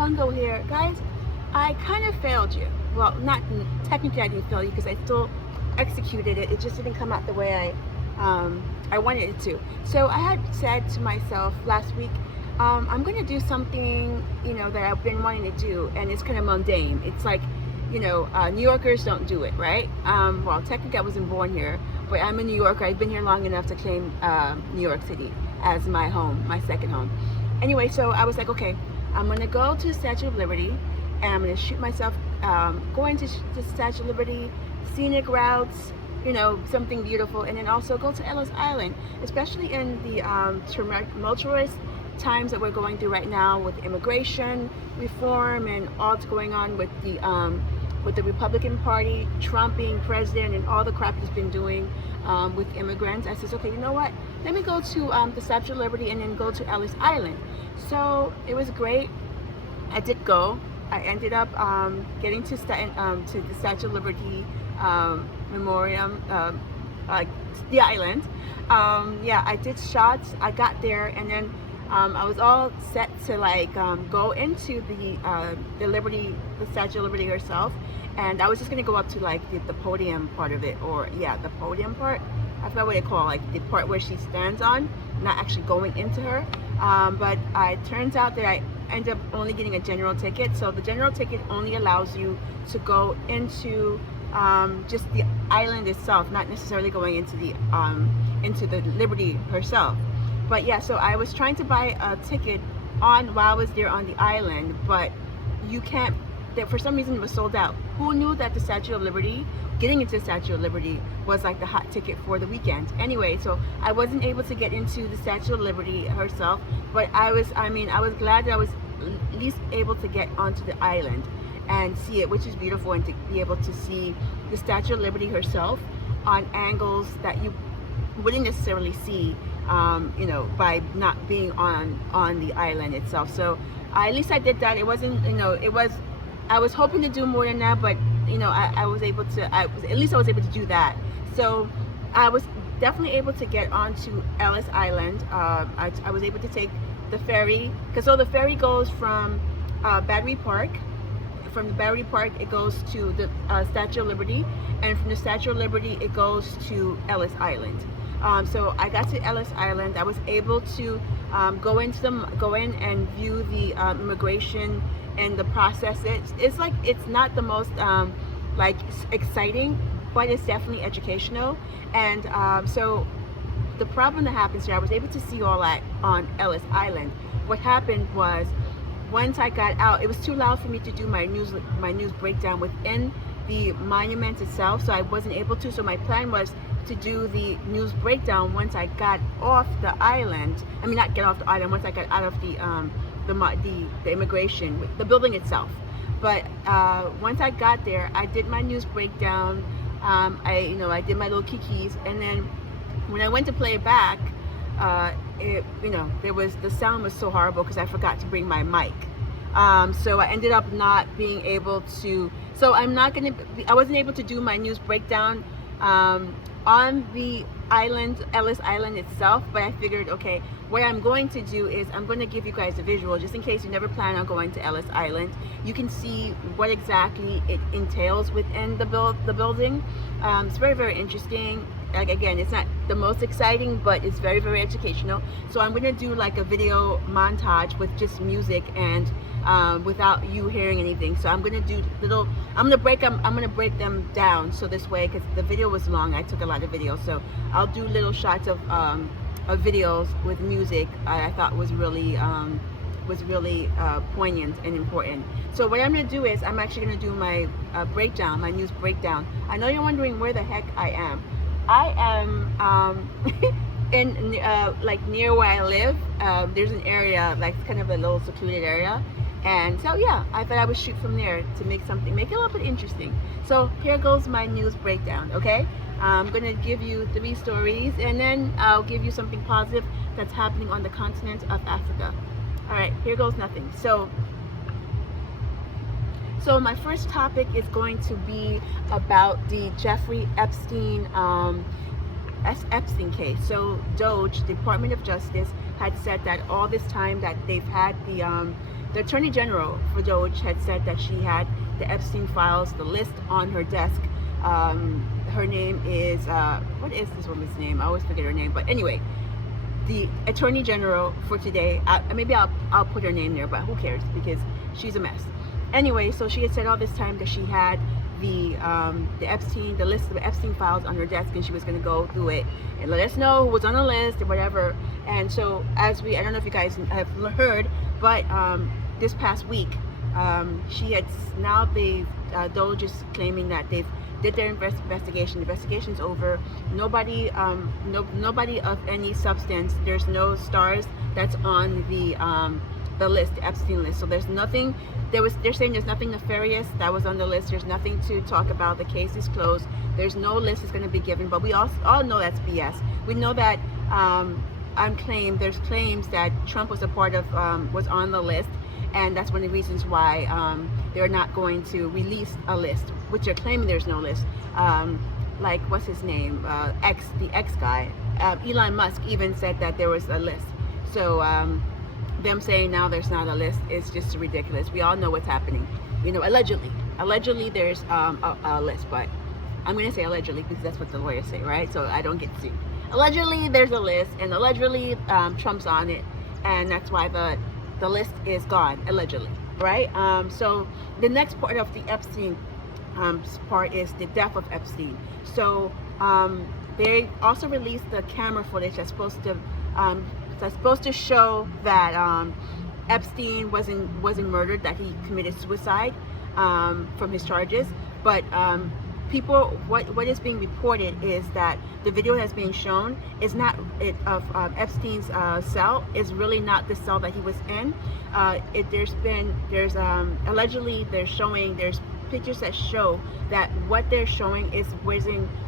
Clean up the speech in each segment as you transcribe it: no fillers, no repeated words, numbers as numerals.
Mofongo here. Guys, I kind of failed you. Well, not technically I didn't fail you because I still executed it. It just didn't come out the way I wanted it to. So I had said to myself last week, I'm going to do something, that I've been wanting to do, and it's kind of mundane. It's like, New Yorkers don't do it, right? Well, technically I wasn't born here, but I'm a New Yorker. I've been here long enough to claim New York City as my home, my second home. Anyway, so I was like, okay, I'm gonna go to the Statue of Liberty, and I'm gonna shoot myself going to the Statue of Liberty, scenic routes, something beautiful, and then also go to Ellis Island, especially in the tumultuous times that we're going through right now with immigration reform and all that's going on with the Republican Party, Trump being president, and all the crap he's been doing with immigrants. I says, okay, you know what? Let me go to the Statue of Liberty and then go to Ellis Island. So it was great. I did go. I ended up getting to the Statue of Liberty Memoriam, the island. Yeah, I did shots. I got there, and then I was all set to go into the Liberty, the Statue of Liberty herself, and I was just gonna go up to the podium part of it, or yeah, the podium part. I forgot what they call the part where she stands on, not actually going into her. But it turns out that I ended up only getting a general ticket. So the general ticket only allows you to go into just the island itself, not necessarily going into the Liberty herself. But yeah, so I was trying to buy a ticket while I was there on the island, but you can't. For some reason it was sold out. Who knew that the Statue of Liberty, getting into the Statue of Liberty, was like the hot ticket for the weekend? Anyway, so I wasn't able to get into the Statue of Liberty herself, but I was glad that I was at least able to get onto the island and see it, which is beautiful, and to be able to see the Statue of Liberty herself on angles that you wouldn't necessarily see, by not being on the island itself. So at least I did that. It wasn't, I was hoping to do more than that, but I was able to. At least I was able to do that. So I was definitely able to get onto Ellis Island. I was able to take the ferry, because the ferry goes from Battery Park. From the Battery Park, it goes to the Statue of Liberty, and from the Statue of Liberty, it goes to Ellis Island. So I got to Ellis Island. I was able to go in and view the immigration and the process. It's not the most exciting, but it's definitely educational. And so the problem that happens here, I was able to see all that on Ellis Island. What happened was, once I got out, it was too loud for me to do my news breakdown within the monument itself, so I wasn't able to. So my plan was to do the news breakdown once I got off the island. I mean, not get off the island, once I got out of the immigration, the building itself. But once I got there, I did my news breakdown. I did my little kikis, and then when I went to play it back, the sound was so horrible because I forgot to bring my mic. So I ended up not being able to. So I wasn't able to do my news breakdown on the island, Ellis Island itself, but I figured, okay, what I'm going to do is I'm going to give you guys a visual, just in case you never plan on going to Ellis Island. You can see what exactly it entails within the building. It's very, very interesting. Again, it's not the most exciting, but it's very, very educational. So I'm going to do a video montage with just music and without you hearing anything. So I'm going to do I'm going to break them down, so this way, because the video was long, I took a lot of videos, so I'll do little shots of videos with music. I thought was really poignant and important. So what I'm going to do is I'm actually going to do my breakdown, my news breakdown. I know you're wondering where the heck I am. I am in near where I live. There's an area, kind of a little secluded area, and so yeah, I thought I would shoot from there to make it a little bit interesting. So here goes my news breakdown. Okay, I'm gonna give you 3 stories, and then I'll give you something positive that's happening on the continent of Africa. All right, here goes nothing. So my first topic is going to be about the Jeffrey Epstein Epstein case. So DOJ, Department of Justice, had said that all this time that they've had the Attorney General for Doge had said that she had the Epstein files, the list on her desk. Her name is, what is this woman's name? I always forget her name, but anyway, the Attorney General for today, maybe I'll put her name there, but who cares, because she's a mess. Anyway, so she had said all this time that she had the list of the Epstein files on her desk, and she was going to go through it and let us know who was on the list or whatever. And so I don't know if you guys have heard, but this past week, she had now Doge is claiming that they've did their investigation. The investigation's over. Nobody of any substance. There's no stars that's on the list, the Epstein list. So there's nothing. They're saying there's nothing nefarious that was on the list. There's nothing to talk about. The case is closed. There's no list is going to be given. But we all know that's BS. We know that there's claims that Trump was a part of, was on the list, and that's one of the reasons why they're not going to release a list, which they're claiming there's no list. Like, what's his name? The X guy. Elon Musk even said that there was a list. So them saying now there's not a list is just ridiculous. We all know what's happening. You know, allegedly there's a list, but I'm going to say allegedly because that's what the lawyers say, right? So I don't get sued. Allegedly there's a list, and allegedly Trump's on it, and that's why the list is gone, allegedly, right? So the next part of the Epstein part is the death of Epstein. So they also released the camera footage that's supposed to show that Epstein wasn't murdered, that he committed suicide from his charges. But what is being reported is that the video that's being shown is not of Epstein's cell, is really not the cell that he was in. Allegedly there's pictures that show that what they're showing is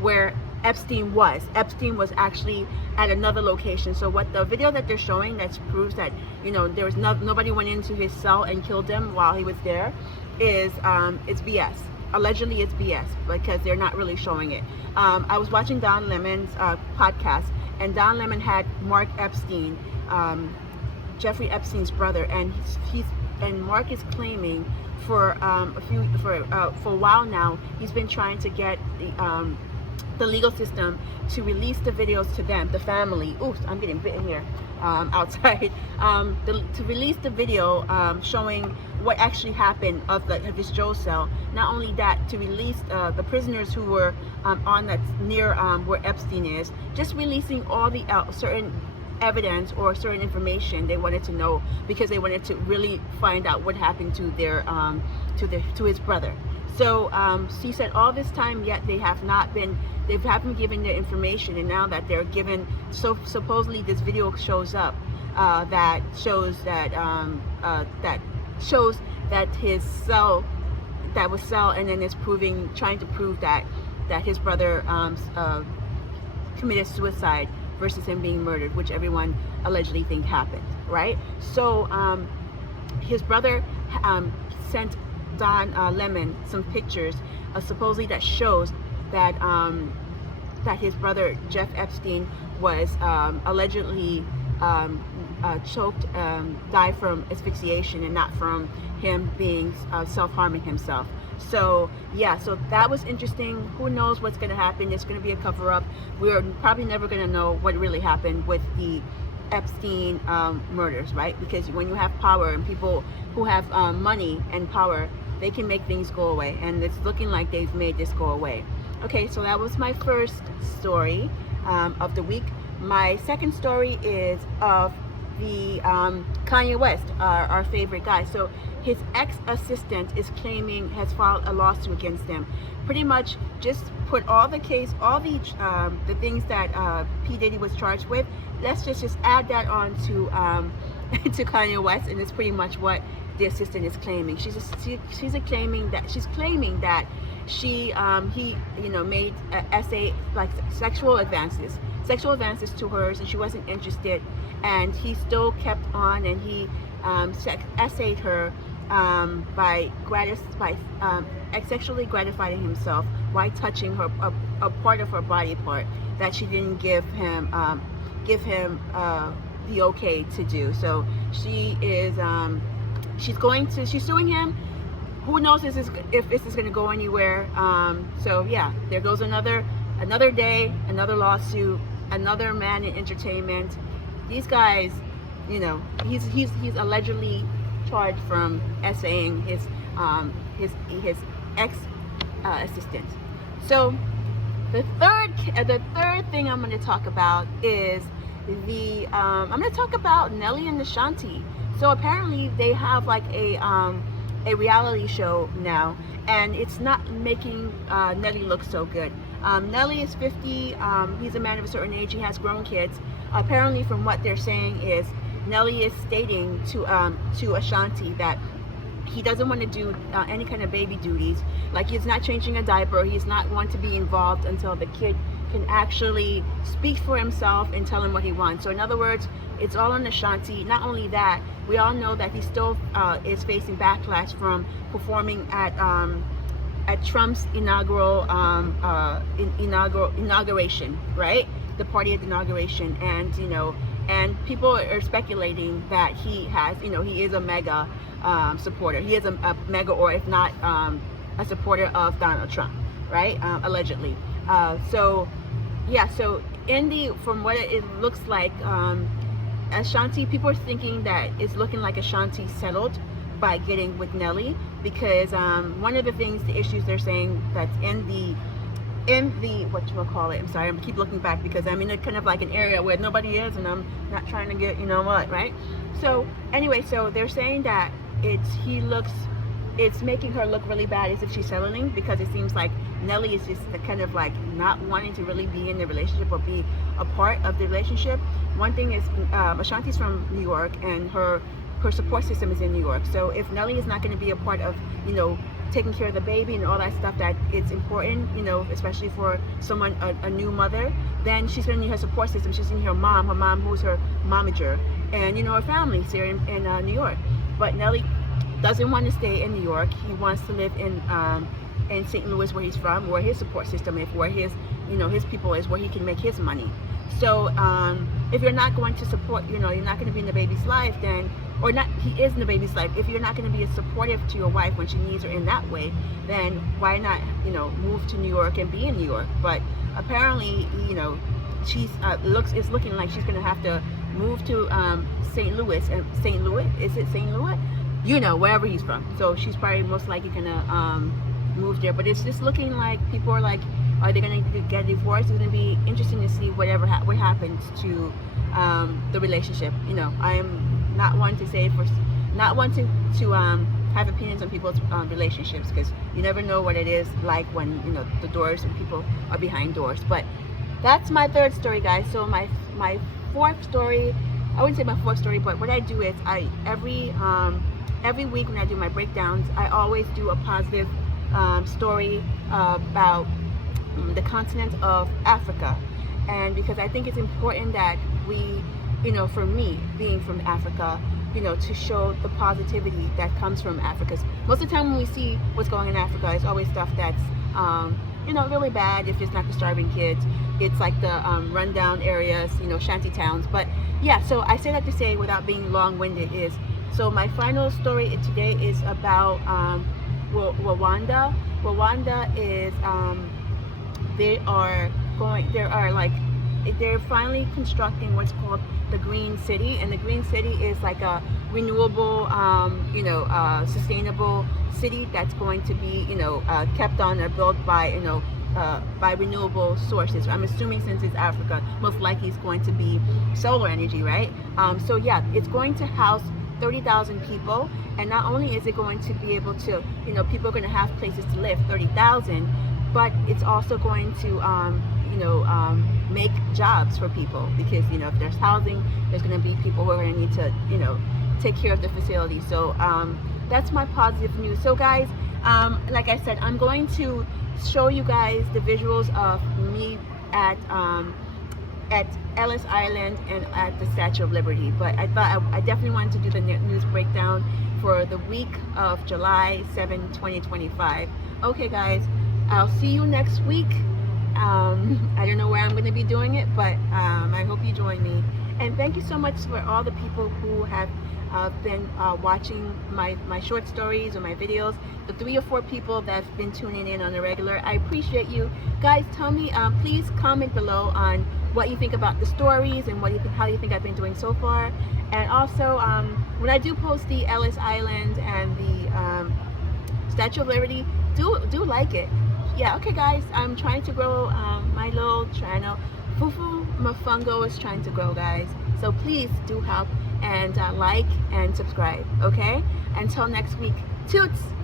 where Epstein was. Epstein was actually at another location. So what the video that they're showing that proves that, you know, there was nobody went into his cell and killed him while he was there is it's BS. Allegedly it's BS because they're not really showing it. I was watching Don Lemon's podcast, and Don Lemon had Mark Epstein, Jeffrey Epstein's brother, and Mark is claiming for a while now he's been trying to get the legal system to release the videos to them, the family. Oops, I'm getting bitten here outside. To release the video showing what actually happened of his jail cell. Not only that, to release the prisoners who were on that near where Epstein is, just releasing all the certain evidence or certain information they wanted to know, because they wanted to really find out what happened to to his brother. So she said all this time, yet they haven't been given their information, and now that they're given, so supposedly this video shows up that shows that his cell, that was cell, and then it's trying to prove that his brother committed suicide versus him being murdered, which everyone allegedly think happened, right? So his brother sent Don Lemon some pictures supposedly that shows that his brother Jeff Epstein was allegedly choked, died from asphyxiation and not from him being self-harming himself. So yeah, so that was interesting. Who knows what's going to happen? There's going to be a cover-up. We're probably never going to know what really happened with the Epstein murders, right? Because when you have power and people who have money and power, they can make things go away, and it's looking like they've made this go away. Okay, so that was my first story of the week. My second story is of the Kanye West, our favorite guy. So his ex-assistant has filed a lawsuit against him. Pretty much just put all the things that P. Diddy was charged with. Let's just add that on to Kanye West, and it's pretty much what the assistant is claiming. She's claiming that he made essay, like sexual advances to hers, and she wasn't interested, and he still kept on, and he essayed her by sexually gratifying himself while touching her a part of her body part that she didn't give him the okay to do. So she is she's suing him. Who knows if this is going to go anywhere. So yeah, there goes another day, another lawsuit, another man in entertainment. These guys, you know, he's allegedly charged from essaying his ex assistant. So the third thing I'm going to talk about is I'm going to talk about Nelly and Ashanti. So apparently they have like a reality show now, and it's not making Nelly look so good. Nelly is 50. He's a man of a certain age. He has grown kids. Apparently, from what they're saying, is Nelly is stating to Ashanti that he doesn't want to do any kind of baby duties. Like, he's not changing a diaper. He's not want to be involved until the kid can actually speak for himself and tell him what he wants. So in other words, it's all on Ashanti. Not only that, we all know that he still is facing backlash from performing at Trump's inauguration, right? The party at the inauguration, and you know, and people are speculating that he has, you know, he is a mega supporter. He is a mega, or if not, a supporter of Donald Trump, right? Allegedly. So yeah, so from what it looks like, Ashanti, people are thinking that it's looking like Ashanti settled by getting with Nelly, because one of the issues they're saying that's in the I'm sorry, I keep looking back because I'm in a kind of like an area where nobody is, and I'm not trying to get, you know what, right? So anyway, so they're saying that it's making her look really bad as if she's settling, because it seems like Nelly is just the kind of like not wanting to really be in the relationship or be a part of the relationship. One thing is Ashanti's from New York, and her support system is in New York. So if Nelly is not going to be a part of, you know, taking care of the baby and all that stuff that it's important, you know, especially for someone, a new mother, then she's going to need her support system. She's going to need her mom who's her momager, and, you know, her family's here in New York. But Nelly doesn't want to stay in New York. He wants to live in St. Louis, where he's from, where his support system is, where his, you know, his people is, where he can make his money. So if you're not going to support, you know, you're not going to be in the baby's life, then, or not, he is in the baby's life. If you're not going to be as supportive to your wife when she needs her in that way, then why not, you know, move to New York and be in New York? But apparently, you know, she's it's looking like she's going to have to move to St. Louis. And St. Louis, is it St. Louis? You know, wherever he's from. So she's probably most likely going to move there. But it's just looking like people are like, are they going to get divorced? It's going to be interesting to see what happens to the relationship. You know, I'm not one to say not wanting to have opinions on people's relationships, because you never know what it is like when, you know, the doors and people are behind doors. But that's my third story, guys. So my fourth story, I wouldn't say my fourth story, but what I do is every week when I do my breakdowns, I always do a positive story about the continent of Africa. And because I think it's important that we, you know, for me, being from Africa, you know, to show the positivity that comes from Africa. Most of the time when we see what's going on in Africa, it's always stuff that's, you know, really bad. If it's not the starving kids, it's like the rundown areas, you know, shanty towns. But yeah, so I say that to say, without being long-winded, is, so my final story today is about Rwanda. Rwanda is, they're finally constructing what's called the Green City, and the Green City is like a renewable, sustainable city that's going to be, you know, kept on or built by, you know, by renewable sources. I'm assuming, since it's Africa, most likely it's going to be solar energy, right? So yeah, it's going to house 30,000 people, and not only is it going to be able to, you know, people are going to have places to live, 30,000, but it's also going to, make jobs for people, because, you know, if there's housing, there's going to be people who are going to need to, you know, take care of the facility. So that's my positive news. So guys, like I said, I'm going to show you guys the visuals of me at Ellis Island and at the Statue of Liberty. But I thought I definitely wanted to do the news breakdown for the week of July 7, 2025. Okay guys, I'll see you next week. I don't know where I'm going to be doing it, but I hope you join me. And thank you so much for all the people who have been watching my short stories or my videos. The 3 or 4 people that's been tuning in on a regular, I appreciate you guys. Tell me, please comment below on what you think about the stories and how you think I've been doing so far. And also, when I do post the Ellis Island and the Statue of Liberty, do like it. Yeah, okay guys, I'm trying to grow my little channel. Fufu Mofongo is trying to grow, guys. So please do help and like and subscribe, okay? Until next week, toots!